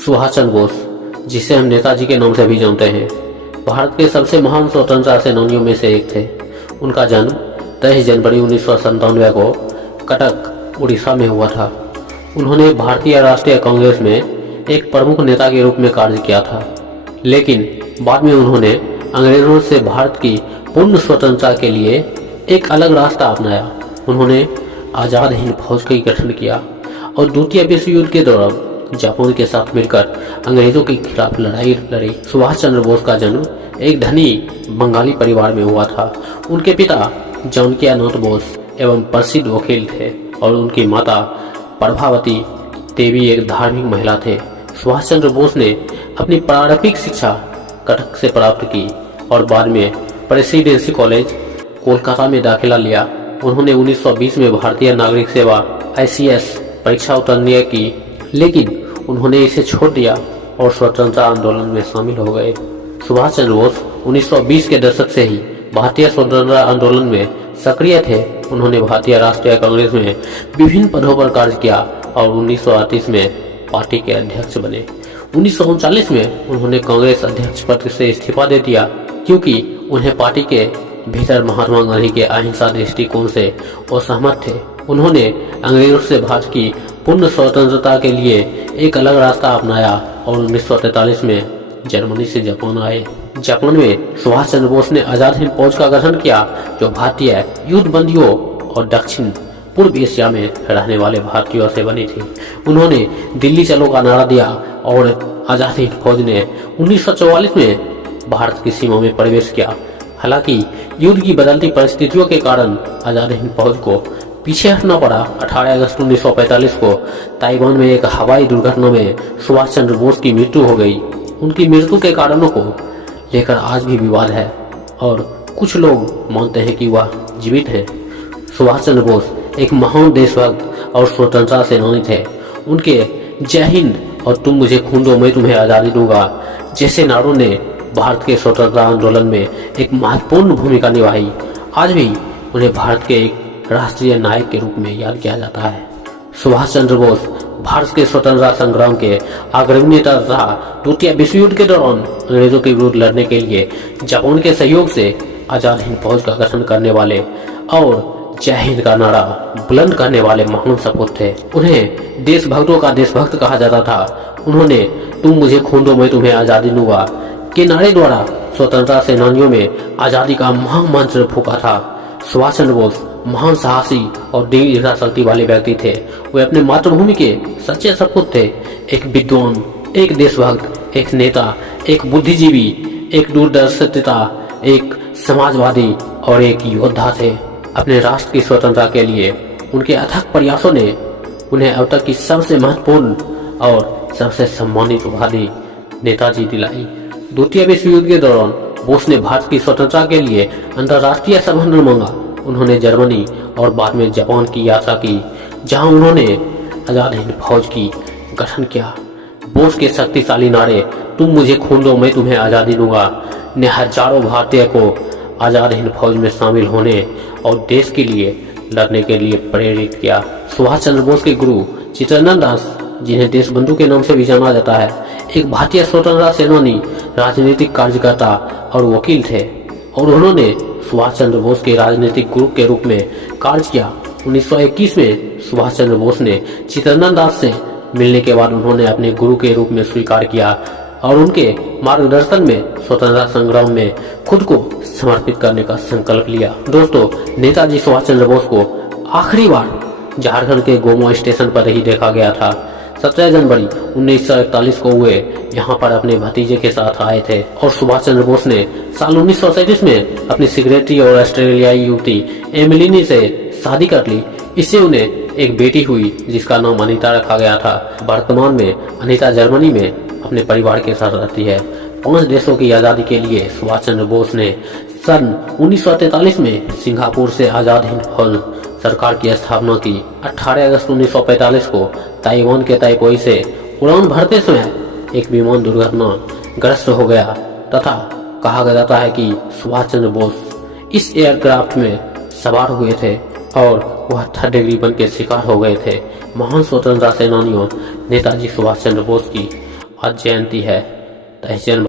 सुभाष चंद्र बोस, जिसे हम नेताजी के नाम से भी जानते हैं, भारत के सबसे महान स्वतंत्रता सेनानियों में से एक थे। उनका जन्म 23 जनवरी 1997 को कटक, उड़ीसा में हुआ था। उन्होंने भारतीय राष्ट्रीय कांग्रेस में एक प्रमुख नेता के रूप में कार्य किया था, लेकिन बाद में उन्होंने अंग्रेजों से भारत की पूर्ण स्वतंत्रता के लिए एक अलग रास्ता अपनाया। उन्होंने आज़ाद हिंद फौज का गठन किया और द्वितीय विश्व युद्ध के दौरान जापान के साथ मिलकर अंग्रेजों के खिलाफ लड़ाई लड़ी। सुभाष चंद्र बोस का जन्म एक धनी बंगाली परिवार में हुआ था। उनके पिता जानकीनाथ बोस एवं प्रसिद्ध वकील थे और उनकी माता प्रभावती देवी एक धार्मिक महिला थे। सुभाष चंद्र बोस ने अपनी प्रारंभिक शिक्षा कटक से प्राप्त की और बाद में प्रेसिडेंसी कॉलेज कोलकाता में दाखिला लिया। उन्होंने 1920 में भारतीय नागरिक सेवा ICS परीक्षा उत्तीर्ण की, लेकिन उन्होंने इसे छोड़ दिया और स्वतंत्रता आंदोलन में शामिल हो गए। सुभाष चंद्र बोस 1920 के दशक से ही भारतीय स्वतंत्रता आंदोलन में सक्रिय थे। उन्होंने भारतीय राष्ट्रीय कांग्रेस में विभिन्न पदों पर कार्य किया और 1938 में पार्टी के अध्यक्ष बने। 1939 में उन्होंने कांग्रेस अध्यक्ष पद से इस्तीफा दे दिया, क्योंकि उन्हें पार्टी के भीतर महात्मा गांधी के अहिंसा दृष्टिकोण से असहमत थे। उन्होंने अंग्रेजों से भारत की पूर्ण स्वतंत्रता के लिए एक अलग रास्ता अपनाया और 1943 में जर्मनी से जापान आए। जापान में सुभाष चंद्र बोस ने आजाद हिंद फौज का गठन किया, जो भारतीय युद्ध बंदियों और दक्षिण पूर्व एशिया में रहने वाले भारतीयों से बनी थी। उन्होंने दिल्ली चलो का नारा दिया और आजाद हिंद फौज ने 1944 में भारत की सीमा में प्रवेश किया। हालांकि युद्ध की बदलती परिस्थितियों के कारण आजाद हिंद फौज को पीछे हटना पड़ा। 18 अगस्त 1945 को ताइवान में एक हवाई दुर्घटना में सुभाष चंद्र बोस की मृत्यु हो गई। उनकी मृत्यु के कारणों को लेकर आज भी विवाद है और कुछ लोग मानते हैं कि वह जीवित है। सुभाष चंद्र बोस एक महान देशभक्त और स्वतंत्रता सेनानी थे। उनके जय हिंद और तुम मुझे खून दो मैं तुम्हें आज़ादी दूंगा जैसे नारों ने भारत के स्वतंत्रता आंदोलन में एक महत्वपूर्ण भूमिका निभाई। आज भी उन्हें भारत के एक राष्ट्रीय नायक के रूप में याद किया जाता है। सुभाष चंद्र बोस भारत के स्वतंत्रता संग्राम के अग्रणी नेता तथा द्वितीय विश्व युद्ध के दौरान अंग्रेजों के विरुद्ध लड़ने के लिए जापान के सहयोग से आजाद हिंद फौज का गठन करने वाले और जय हिंद का नारा बुलंद करने वाले महान सपूत थे। उन्हें देशभक्तों का देशभक्त कहा जाता था। उन्होंने तुम मुझे खून दो मैं तुम्हें आजादी दूंगा के नारे द्वारा स्वतंत्रता सेनानियों में आजादी का महामंत्र फूंका था। सुभाष चंद्र बोस महान साहसी और दृढ़ शक्ति वाले व्यक्ति थे। वे अपने मातृभूमि के सच्चे सपूत थे। एक विद्वान, एक देशभक्त, एक नेता, एक बुद्धिजीवी, एक दूरदर्शिता, एक समाजवादी और एक योद्धा थे। अपने राष्ट्र की स्वतंत्रता के लिए उनके अथक प्रयासों ने उन्हें अब तक की सबसे महत्वपूर्ण और सबसे सम्मानित उपाधि नेताजी दिलाई। द्वितीय विश्व युद्ध के दौरान बोस ने भारत की स्वतंत्रता के लिए अंतर्राष्ट्रीय समर्थन मांगा। उन्होंने जर्मनी और बाद में जापान की यात्रा की, जहां उन्होंने आजाद हिंद फौज की गठन किया। बोस के शक्तिशाली नारे तुम मुझे खून दो मैं तुम्हें आजादी दूंगा ने हजारों भारतीय को आजाद हिंद फौज में शामिल होने और देश के लिए लड़ने के लिए प्रेरित किया। सुभाष चंद्र बोस के गुरु चित्तरंजन दास, जिन्हें देशबंधु के नाम से भी जाना जाता है, एक भारतीय स्वतंत्रता सेनानी, राजनीतिक कार्यकर्ता और वकील थे और उन्होंने सुभाष चंद्र बोस के राजनीतिक गुरु के रूप में कार्य किया। 1921 में सुभाष चंद्र बोस ने चित्तरंजन दास से मिलने के बाद उन्होंने अपने गुरु के रूप में स्वीकार किया और उनके मार्गदर्शन में स्वतंत्रता संग्राम में खुद को समर्पित करने का संकल्प लिया। दोस्तों, नेताजी सुभाष चंद्र बोस को आखिरी बार झारखंड के गोमो स्टेशन पर ही देखा गया था। 17 जनवरी 1941 को वे यहाँ पर अपने भतीजे के साथ आए थे और सुभाष चंद्र बोस ने साल 1937 में अपनी सेक्रेटरी और ऑस्ट्रेलियाई युवती एमिलिनी से शादी कर ली। इससे उन्हें एक बेटी हुई जिसका नाम अनीता रखा गया था। वर्तमान में अनीता जर्मनी में अपने परिवार के साथ रहती है। 5 देशों की आज़ादी के लिए सुभाष चंद्र बोस ने सन 1943 में सिंगापुर से आजाद हिंद फौज सरकार की स्थापना की। 18 अगस्त 1945 को ताइवान के ताइपोई से उड़ान भरते समय एक विमान दुर्घटना ग्रस्त हो गया तथा कहा जाता है कि सुभाष चंद्र बोस इस एयरक्राफ्ट में सवार हुए थे और वह थर्ड डिग्री बन के शिकार हो गए थे। महान स्वतंत्रता सेनानियों नेताजी सुभाष चंद्र बोस की आज जयंती है। 23 जनवरी